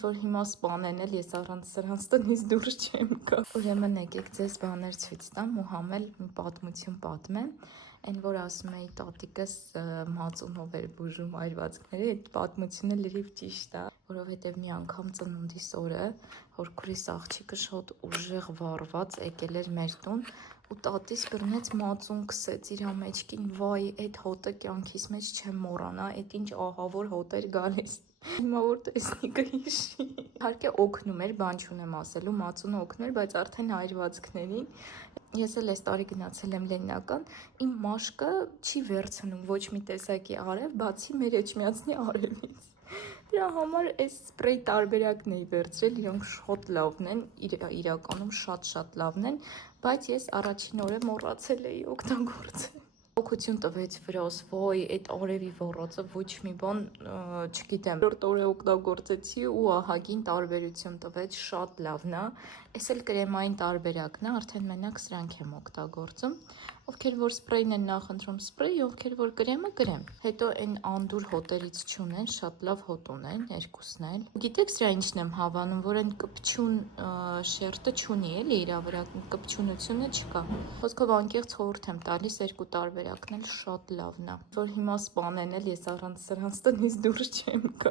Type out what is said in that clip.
Որ հիմա սպանեն էլ, ես առանց սրանց տնից դուրս չեմ գա։ Ուրեմն եկեք ձեզ բաներ ցույց տամ ու համել պատմություն պատմեմ։ Այն որ ասում էի տատիկս մածունով էր բուժում այրվածքները, այդ պատմությունը լրիվ ճիշտ է, որովհետև մի անգամ ծնունդիս օրը հորքուրիս աղջիկը շատ ուժեղ վառված եկել էր մեր տուն ու տատիս բռնեց մածուն քսեց իր մեջքին, վայ, այդ հոտը կյանքիս մեջ չեմ մոռանա, այդ ինչ ահավոր հոտ էր գալիս։ Հիմա որ տեսնի կհիշի։ Իհարկե օգնում էր, բան չունեմ ասելու, մածունը օգնում էր, բայց արդեն այրվածքներին։ Ես էլ այս տարի գնացել եմ Լենինական, իմ մաշկը չի վերցնում ոչ մի տեսակի արև, բացի մեր էջմիածնի արևից։ Դրա համար այս սպրեյ տարբերակն էի վերցրել, իրանք շատ լավն են, իրականում շատ լավն են, բայց ես առաջին օրը մոռացել էի օգտագործել։ Օգություն տվեց վրաս, ոյ, այդ արևի վառածը ոչ մի բան, չգիտեմ, երրորդ օրը օգտագործեցի ու ահագին տարբերություն տվեց, շատ լավն է։ Էս էլ կրեմային տարբերակն է, արդեն մենակ սրանք եմ օգտագործում։ Ովքեր որ սպրեյն են նախընտրում սպրեյ, ովքեր որ կրեմը կրեմ։ Հետո այն անդուր հոտերից չունեն, շատ լավ հոտ ունեն, երկուսն էլ։ Գիտեք սրա ինչն եմ հավանում, որ այն կպչուն շերտը չունի, էլի իր վրա կպչունությունը չկա։ Խոսքով անկեղծ խորհուրդ եմ տալիս, երկու տարբերակն էլ շատ լավն է։ Որ հիմա սպանեն էլ, ես առանց սրանց տնից դուրս չեմ գա։